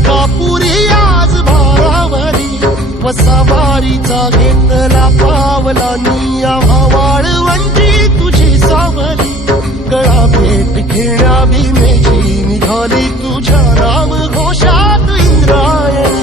अंकापुरी आज भारावरी वसावारीचा घेतला पावला निया वाळवंटी तुझी सावली गळा भेट घेण्या भीमेची निघाली तुझ्या नाम घोषात इंद्रायणी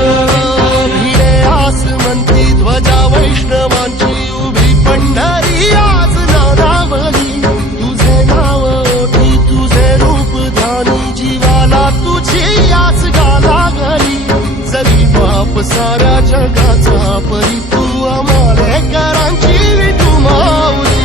भिडे आसमंती ध्वजा वैष्णवांची उभी पंढरी आज नारावली तुझे नाव ओठी तुझे रूप ध्यानी जीवाला तुझी आस गाला गली जरी बाप साऱ्या जगाचा परी तू आमालेकरांची विठू माऊली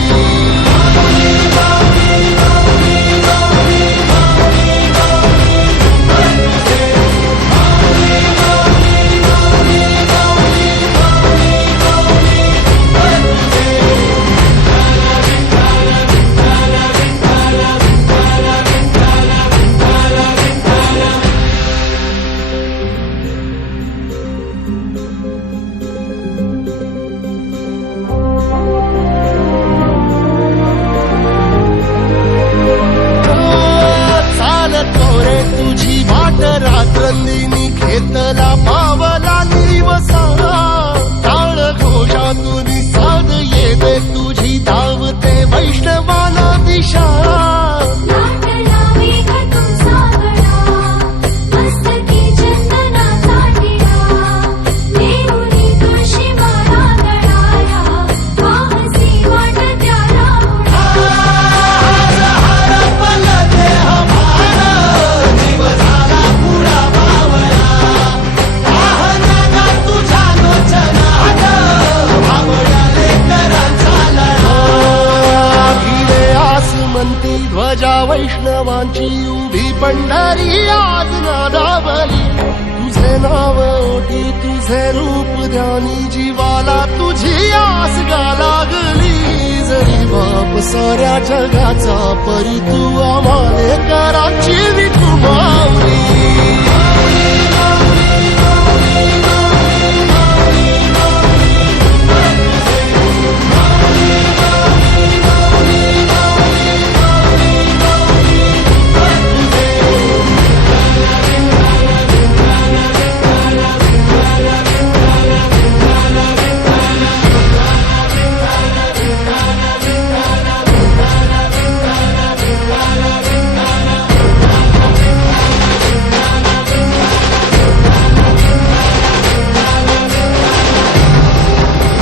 तुझी वाट रात्रंदिनी घेतला पावला निवसा टाळ घोषातून साध येते तुझी धावते वैष्णवाला दिशा ध्वजा वैष्णवांची उभी पंढरी आज नादावली तुझे नाव ओटी तुझे रूप ध्यानी जीवाला तुझी आस गा लागली जरी बाप साऱ्या जगाचा परी तू आमालेकरांची विठू माऊली